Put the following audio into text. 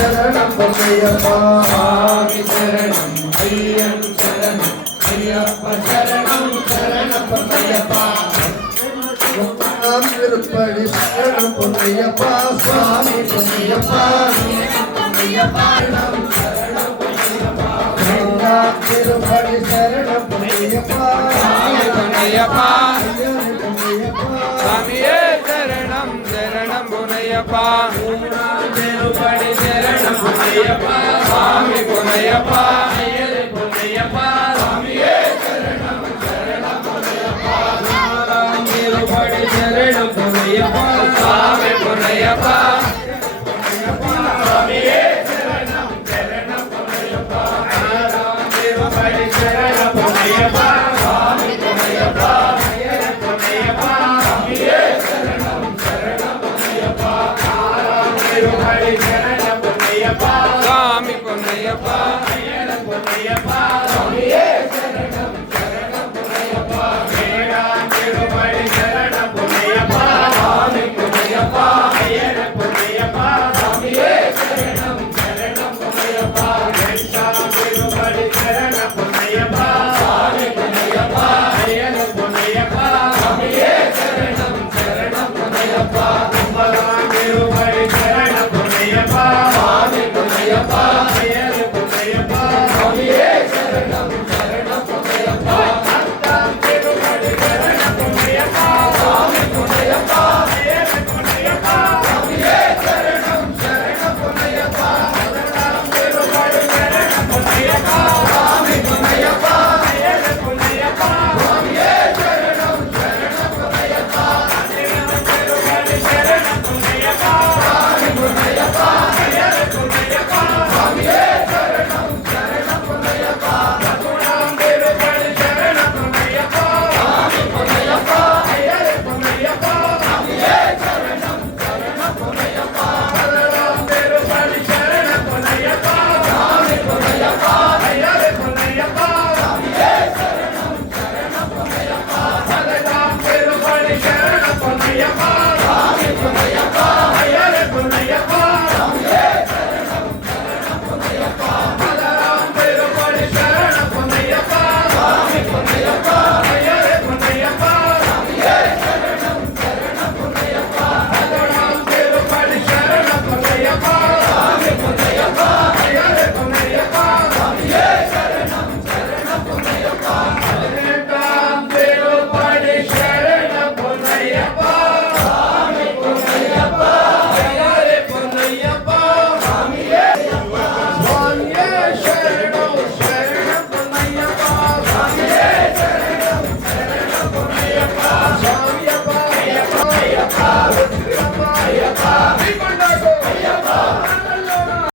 சரணம் பொன்னையப்பா சுவாமி சரணம் ஐயன் சரணம் ஐயப்ப சரணம் சரணம் பொன்னையப்பா நாம் திருப்படி சரணம் பொன்னையப்பா சுவாமி பொன்னையப்பா பொன்னையப்பா சரணம் பொன்னையப்பா திருப்படி சரணம் பொன்னையப்பா பொன்னையப்பா பொன்னையப்பா சுவாமியே சரணம் சரணம் பொன்னையப்பா திருப்படி சரணம் பொன்னையப்பா சுவாமி பொன்னையப்பா